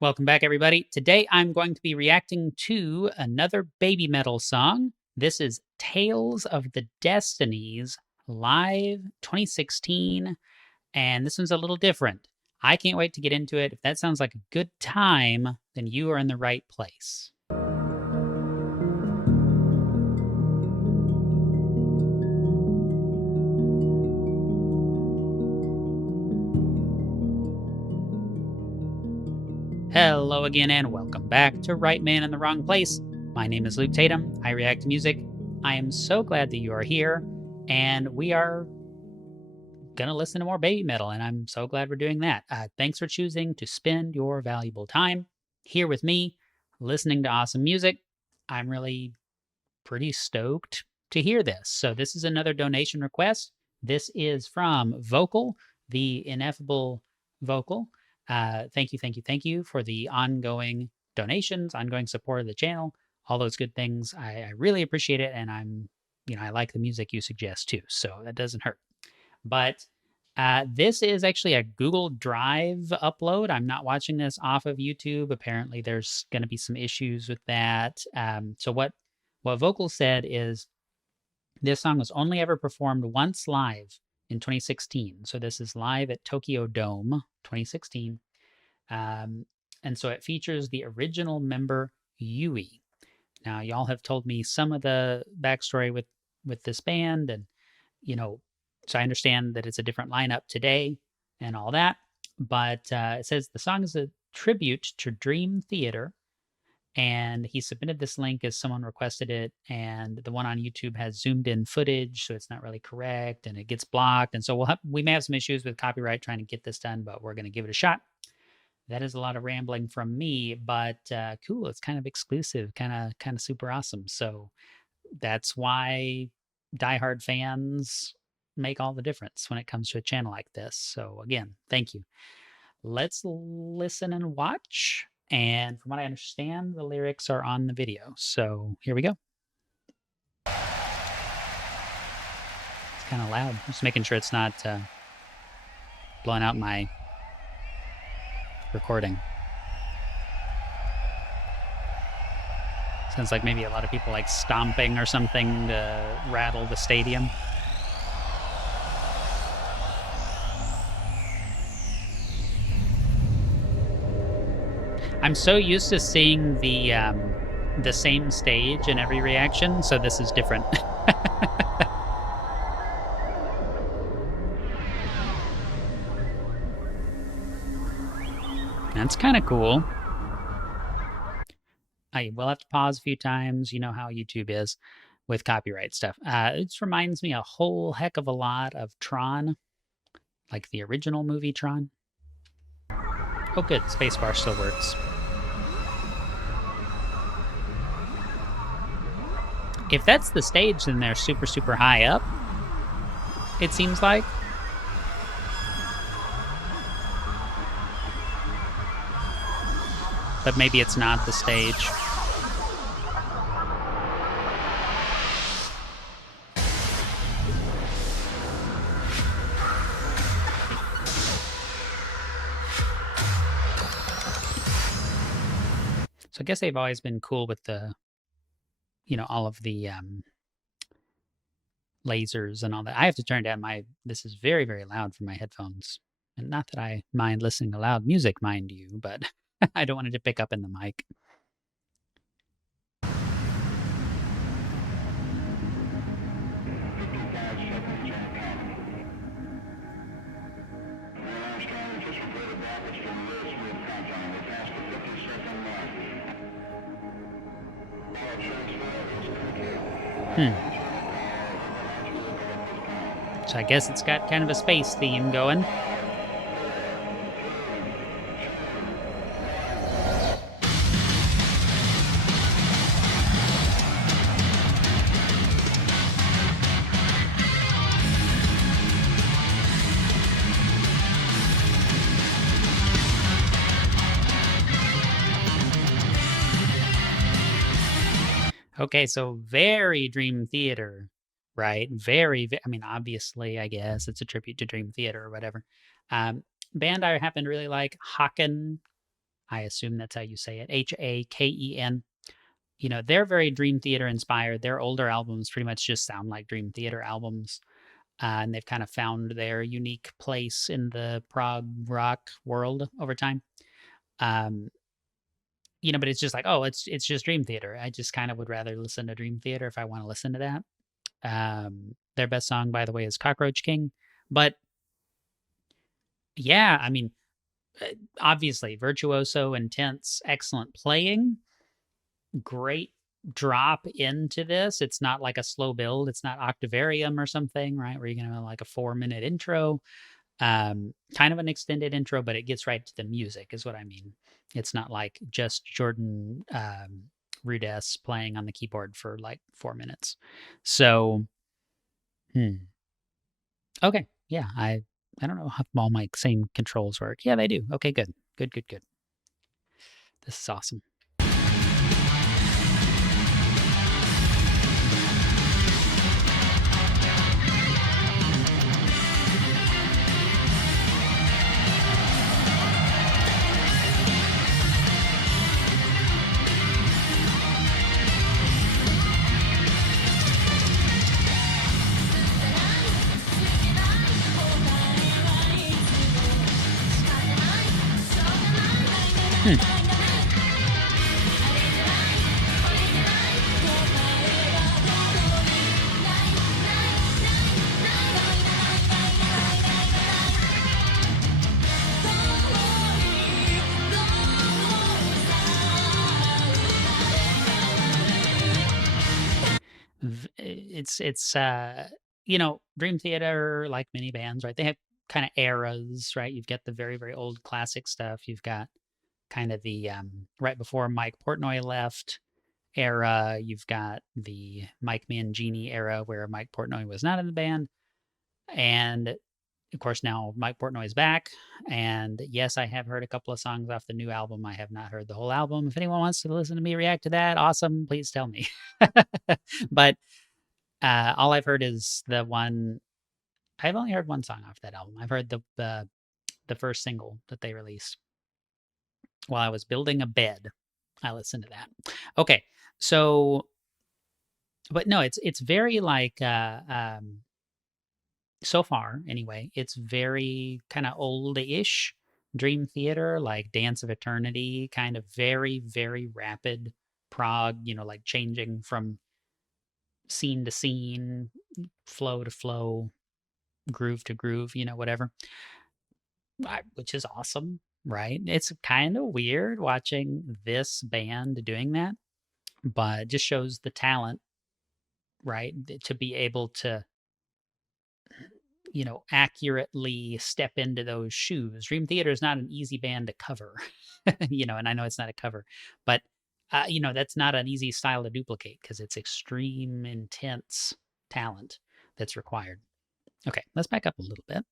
Welcome back, everybody. Today I'm going to be reacting to another Baby Metal song. This is Tales of the Destinies Live 2016, and this one's a little different. I can't wait to get into it. If that sounds like a good time, then you are in the right place. Hello again, and welcome back to Right Man in the Wrong Place. My name is Luke Tatum. I react to music. I am so glad that you are here, and we are gonna listen to more baby metal, and I'm so glad we're doing that. Thanks for choosing to spend your valuable time here with me, listening to awesome music. I'm really pretty stoked to hear this. So this is another donation request. This is from Vocal, the ineffable Vocal. Thank you, thank you, thank you for the ongoing donations, ongoing support of the channel, all those good things. I really appreciate it, and I like the music you suggest too, so that doesn't hurt. But this is actually a Google Drive upload. I'm not watching this off of YouTube. Apparently, there's going to be some issues with that. So what Vocal said is this song was only ever performed once live in 2016. So this is live at Tokyo Dome 2016. And so it features the original member Yui. Now, y'all have told me some of the backstory with this band, and so I understand that it's a different lineup today and all that. But it says the song is a tribute to Dream Theater, and he submitted this link as someone requested it, and the one on YouTube has zoomed in footage, so it's not really correct, and it gets blocked, and so we may have some issues with copyright trying to get this done, but we're going to give it a shot. That is a lot of rambling from me, but cool. It's kind of exclusive, kind of super awesome. So that's why diehard fans make all the difference when it comes to a channel like this. So again, thank you. Let's listen and watch. And from what I understand, the lyrics are on the video. So here we go. It's kind of loud. Just making sure it's not blowing out my recording. Sounds like maybe a lot of people like stomping or something to rattle the stadium. I'm so used to seeing the same stage in every reaction, so this is different. That's kind of cool. I will have to pause a few times. You know how YouTube is with copyright stuff. It just reminds me a whole heck of a lot of Tron, like the original movie Tron. Oh, good. Spacebar still works. If that's the stage, then they're super, super high up, it seems like. But maybe it's not the stage. So I guess they've always been cool with the, all of the lasers and all that. I have to turn down this is very, very loud for my headphones. And not that I mind listening to loud music, mind you, but I don't want it to pick up in the mic. So I guess it's got kind of a space theme going. Okay, so very Dream Theater, right? I mean, obviously, I guess it's a tribute to Dream Theater or whatever. Band I happen to really like, Haken, I assume that's how you say it. Haken. You know, they're very Dream Theater inspired. Their older albums pretty much just sound like Dream Theater albums. And they've kind of found their unique place in the prog rock world over time. Um, you know, but it's just like, oh, it's just Dream Theater. I just kind of would rather listen to Dream Theater if I want to listen to that. Their best song, by the way, is Cockroach King. But yeah, I mean, obviously, virtuoso, intense, excellent playing, great drop into this. It's not like a slow build. It's not Octavarium or something, right? Where you're gonna have like a 4-minute intro. Kind of an extended intro, but it gets right to the music, is what I mean. It's not like just Jordan Rudess playing on the keyboard for like 4 minutes. So, okay, yeah, I don't know how all my same controls work. Yeah, they do. Okay, good, good, good, good. This is awesome. It's you know, Dream Theater, like many bands, right? They have kind of eras, right? You've got the very, very old classic stuff. You've got kind of the right before Mike Portnoy left era. You've got the Mike Mangini era where Mike Portnoy was not in the band. And of course, now Mike Portnoy is back. And yes, I have heard a couple of songs off the new album. I have not heard the whole album. If anyone wants to listen to me react to that, awesome. Please tell me. But all I've heard is the one. I've only heard one song off that album. I've heard the first single that they released while I was building a bed. I listened to that. Okay, so, but no, it's very like so far anyway. It's very kind of old-ish Dream Theater, like Dance of Eternity, kind of very, very rapid prog. You know, like changing from scene to scene, flow to flow, groove to groove, you know, whatever, which is awesome, right? It's kind of weird watching this band doing that, but it just shows the talent, right? To be able to, you know, accurately step into those shoes. Dream Theater is not an easy band to cover, you know, and I know it's not a cover, but, you know, that's not an easy style to duplicate because it's extreme, intense talent that's required. Okay, let's back up a little bit.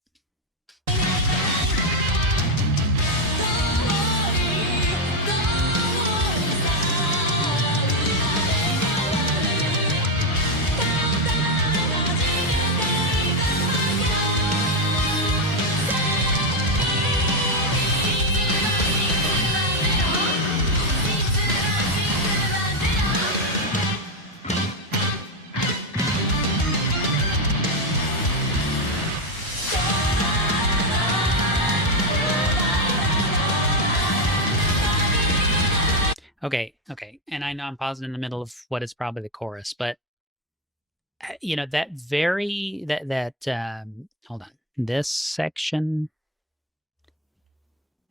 Okay, okay. And I know I'm pausing in the middle of what is probably the chorus, but you know, that very that hold on. This section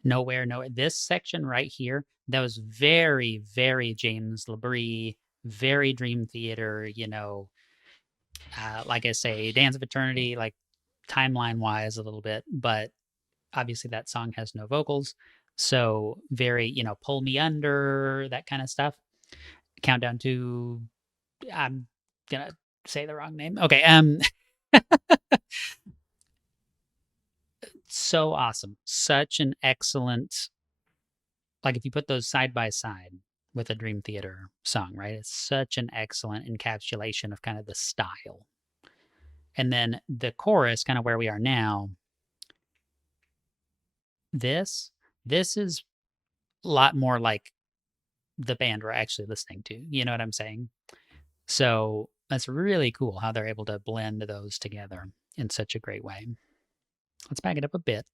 nowhere. This section right here, that was very, very James Labrie, very Dream Theater, you know, like I say, Dance of Eternity, like timeline wise a little bit, but obviously that song has no vocals. So very, you know, pull me under, that kind of stuff. Countdown to, I'm gonna say the wrong name. Okay, so awesome. Such an excellent, like if you put those side by side with a Dream Theater song, right? It's such an excellent encapsulation of kind of the style. And then the chorus, kind of where we are now, this is lot more like the band we're actually listening to. You know what I'm saying? So that's really cool how they're able to blend those together in such a great way. Let's back it up a bit.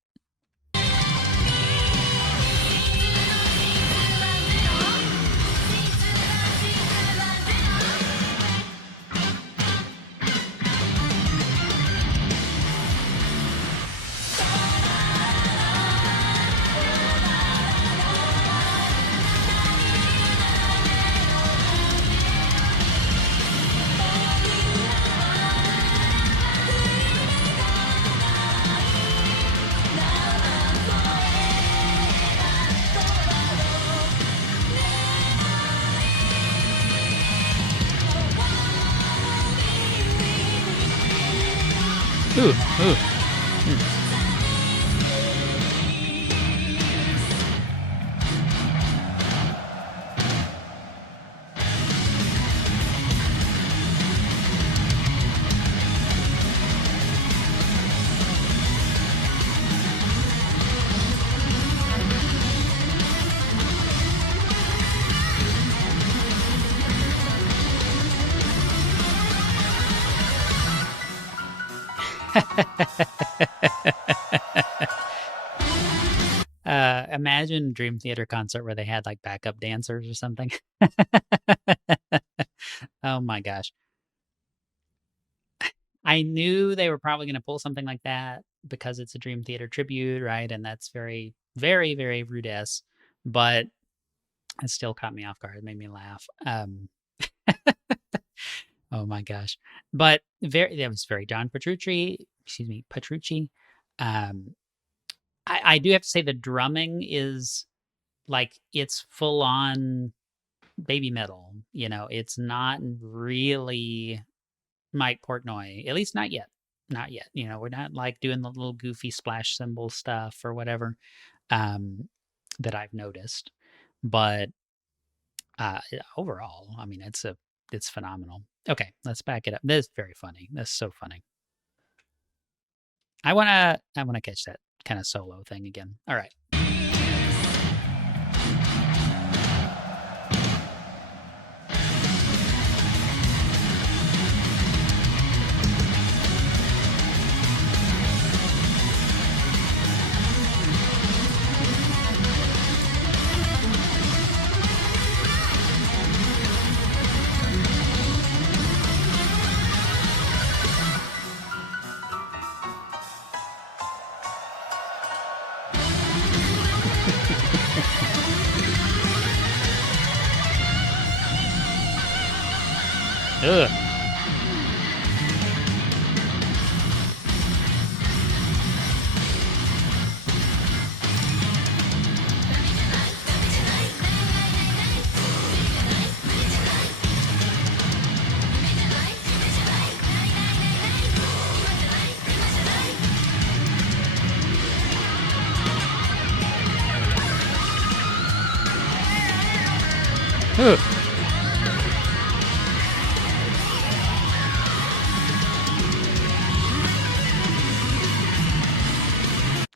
Ooh. Imagine Dream Theater concert where they had like backup dancers or something. Oh my gosh. I knew they were probably going to pull something like that because it's a Dream Theater tribute, right? And that's very, very, very Rudess, but it still caught me off guard. It made me laugh. Oh my gosh. But that was very John Petrucci. Excuse me, Petrucci. I do have to say the drumming is like it's full on baby metal. You know, it's not really Mike Portnoy, at least not yet. Not yet. You know, we're not like doing the little goofy splash cymbal stuff or whatever that I've noticed. But overall, I mean, it's phenomenal. Okay, let's back it up. This is very funny. This is so funny. I wanna catch that kind of solo thing again. All right. Ugh. Ugh.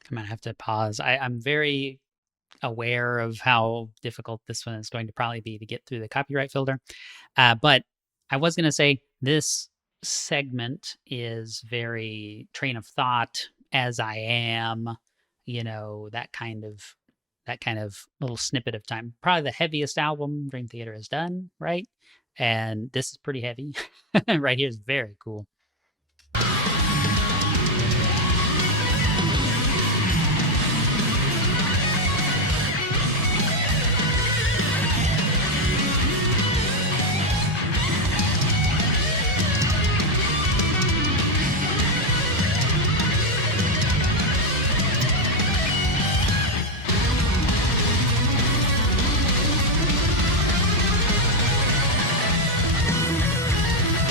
I'm gonna have to pause. I'm very aware of how difficult this one is going to probably be to get through the copyright filter. But I was gonna say this segment is very train of thought, as I am, you know, that kind of little snippet of time. Probably the heaviest album Dream Theater has done, right? And this is pretty heavy. Right here is very cool.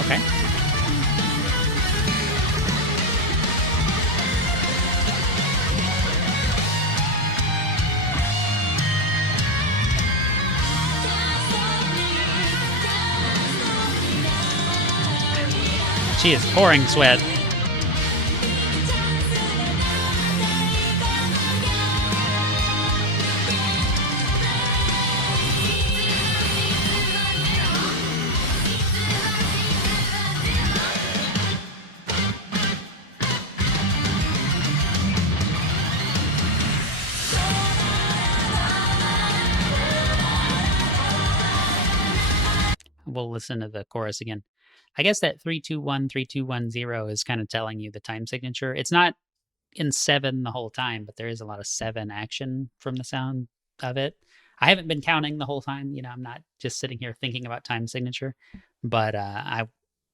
Okay. She is pouring sweat. we'll listen to the chorus again. I guess that 321 3210 is kind of telling you the time signature. It's not in 7 the whole time, but there is a lot of 7 action from the sound of it. I haven't been counting the whole time. I'm not just sitting here thinking about time signature, but I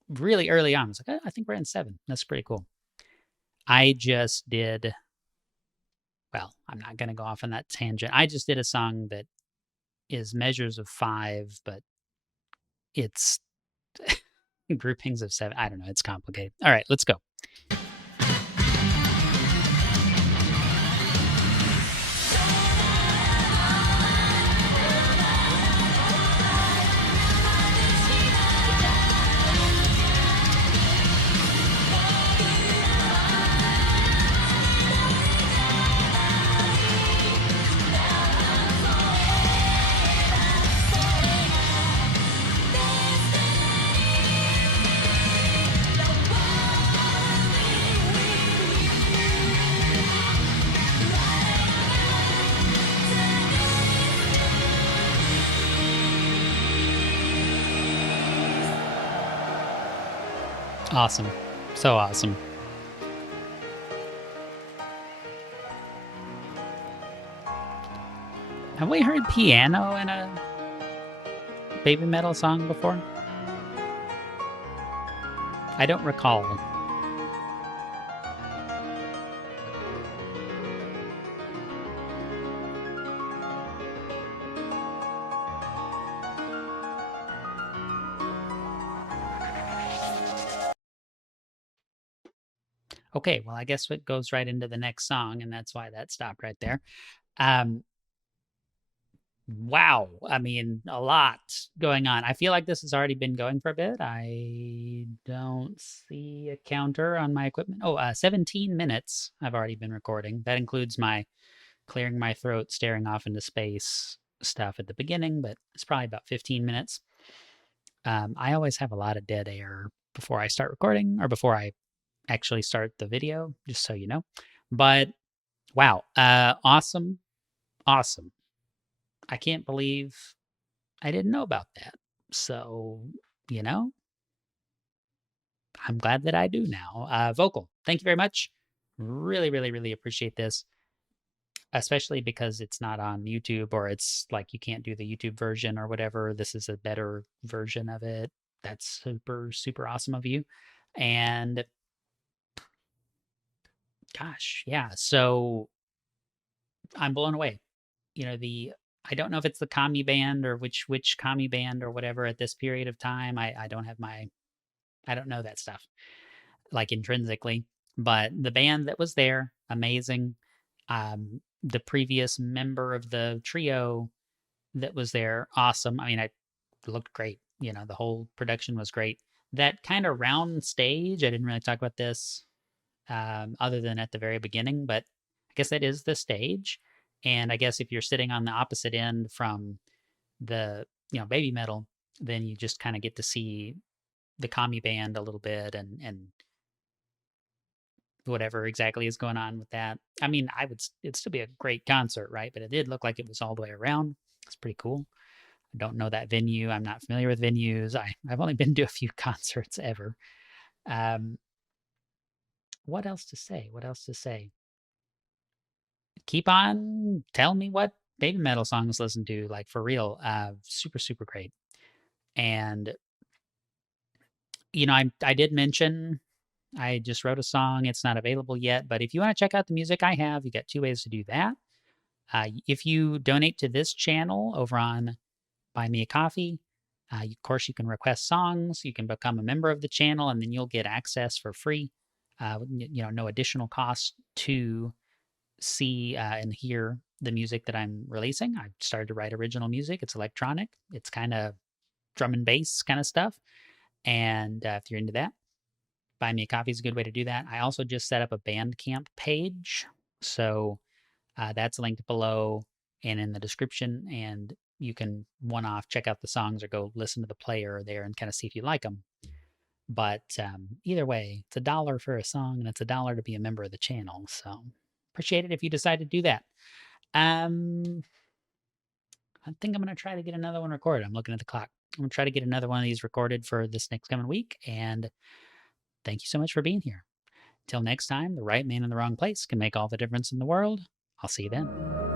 really early on was like, I think we're in 7. That's pretty cool. I just did, well, I'm not going to go off on that tangent. I just did a song that is measures of 5, but it's groupings of 7. I don't know. It's complicated. All right, let's go. Awesome. So awesome. Have we heard piano in a Baby Metal song before? I don't recall. Okay, well, I guess it goes right into the next song, and that's why that stopped right there. Wow. I mean, a lot going on. I feel like this has already been going for a bit. I don't see a counter on my equipment. Oh, 17 minutes I've already been recording. That includes my clearing my throat, staring off into space stuff at the beginning, but it's probably about 15 minutes. I always have a lot of dead air before I start recording or before I actually start the video, just so you know. But wow, awesome, awesome. I can't believe I didn't know about that. So, you know, I'm glad that I do now. Vocal, thank you very much. Really, really, really appreciate this, especially because it's not on YouTube or it's like you can't do the YouTube version or whatever. This is a better version of it. That's super, super awesome of you. And gosh, yeah. So I'm blown away. I don't know if it's the commie band or which commie band or whatever at this period of time. I don't have I don't know that stuff like intrinsically, but the band that was there, amazing. The previous member of the trio that was there, awesome. I mean, it looked great. The whole production was great. That kind of round stage, I didn't really talk about this other than at the very beginning, but I guess that is the stage. And I guess if you're sitting on the opposite end from the, Baby Metal, then you just kind of get to see the commie band a little bit and whatever exactly is going on with that. I mean, it'd still be a great concert, right? But it did look like it was all the way around. It's pretty cool. I don't know that venue. I'm not familiar with venues. I've only been to a few concerts ever. Um, what else to say? What else to say? Keep on telling me what Baby Metal songs to listen to, like for real. Super, super great. And I did mention I just wrote a song. It's not available yet, but if you want to check out the music I have, you got 2 ways to do that. If you donate to this channel over on Buy Me a Coffee, of course, you can request songs. You can become a member of the channel, and then you'll get access for free. No additional cost to see and hear the music that I'm releasing. I've started to write original music. It's electronic. It's kind of drum and bass kind of stuff. And if you're into that, Buy Me a Coffee is a good way to do that. I also just set up a Bandcamp page. So that's linked below and in the description. And you can one-off check out the songs or go listen to the player there and kind of see if you like them. But either way, it's $1 for a song and it's $1 to be a member of the channel. So appreciate it if you decide to do that. I think I'm going to try to get another one recorded. I'm looking at the clock. I'm going to try to get another one of these recorded for this next coming week. And thank you so much for being here. Till next time, the right man in the wrong place can make all the difference in the world. I'll see you then.